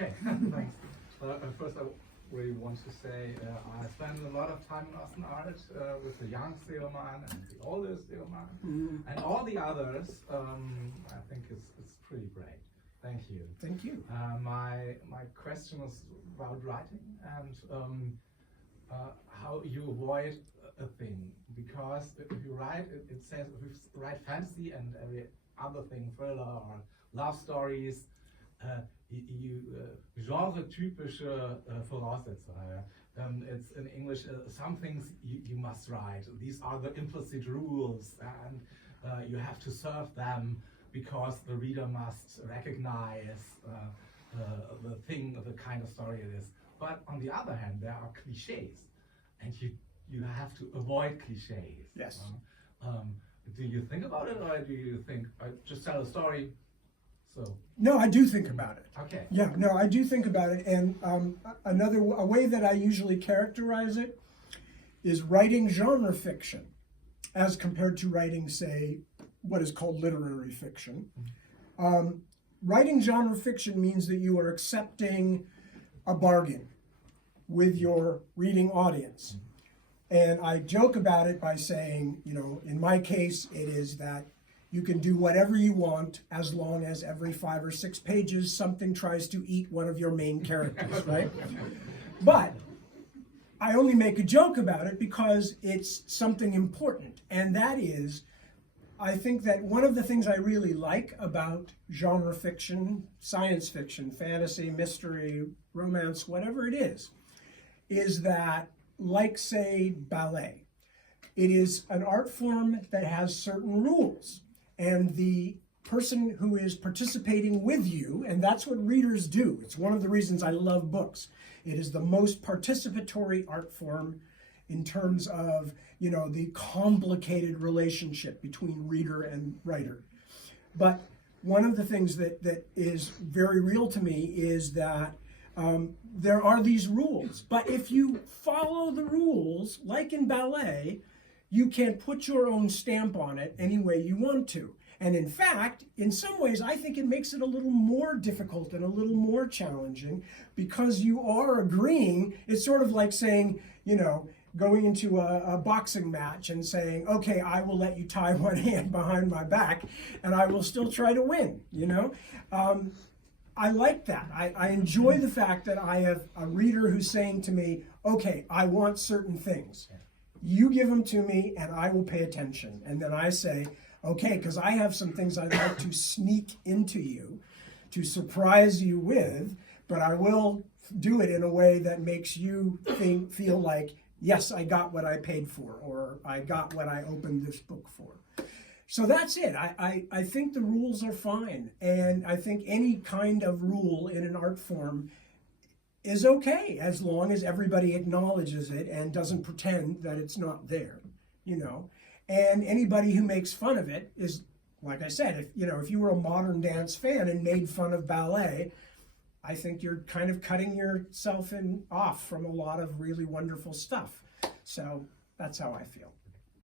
Okay, thanks. First, I really want to say I spend a lot of time in Osnabrück with the young Steelman and the older Steelman, and all the others. I think it's pretty great. Thank you. Thank you. My question was about writing and how you avoid a thing, because if you write, it says if you write fantasy and every other thing, thriller or love stories, genre-typische Voraussetzungen. It's in English, some things you must write. These are the implicit rules, and you have to serve them because the reader must recognize the thing, the kind of story it is. But on the other hand, there are cliches, and you have to avoid cliches. Yes. Do you think about it, or do you think just tell a story? So. No, I do think about it. Okay. Yeah, no, I do think about it, and a way that I usually characterize it is writing genre fiction, as compared to writing, say, what is called literary fiction. Writing genre fiction means that you are accepting a bargain with your reading audience. And I joke about it by saying, you know, in my case, it is that you can do whatever you want as long as every 5 or 6 pages something tries to eat one of your main characters, right? But I only make a joke about it because it's something important. And that is, I think that one of the things I really like about genre fiction, science fiction, fantasy, mystery, romance, whatever it is that, like, say, ballet, it is an art form that has certain rules. And the person who is participating with you, and that's what readers do. It's one of the reasons I love books. It is the most participatory art form in terms of, you know, the complicated relationship between reader and writer. But one of the things that is very real to me is that there are these rules. But if you follow the rules, like in ballet, you can put your own stamp on it any way you want to. And in fact, in some ways, I think it makes it a little more difficult and a little more challenging because you are agreeing. It's sort of like saying, you know, going into a boxing match and saying, okay, I will let you tie one hand behind my back and I will still try to win, you know? I like that. I enjoy the fact that I have a reader who's saying to me, okay, I want certain things. You give them to me and I will pay attention. And then I say, okay, because I have some things I'd like to sneak into you, to surprise you with, but I will do it in a way that makes you feel like, yes, I got what I paid for, or I got what I opened this book for. So that's it. I think the rules are fine. And I think any kind of rule in an art form is okay, as long as everybody acknowledges it and doesn't pretend that it's not there, you know. And anybody who makes fun of it is, like I said, if you were a modern dance fan and made fun of ballet, I think you're kind of cutting yourself off from a lot of really wonderful stuff. So that's how I feel.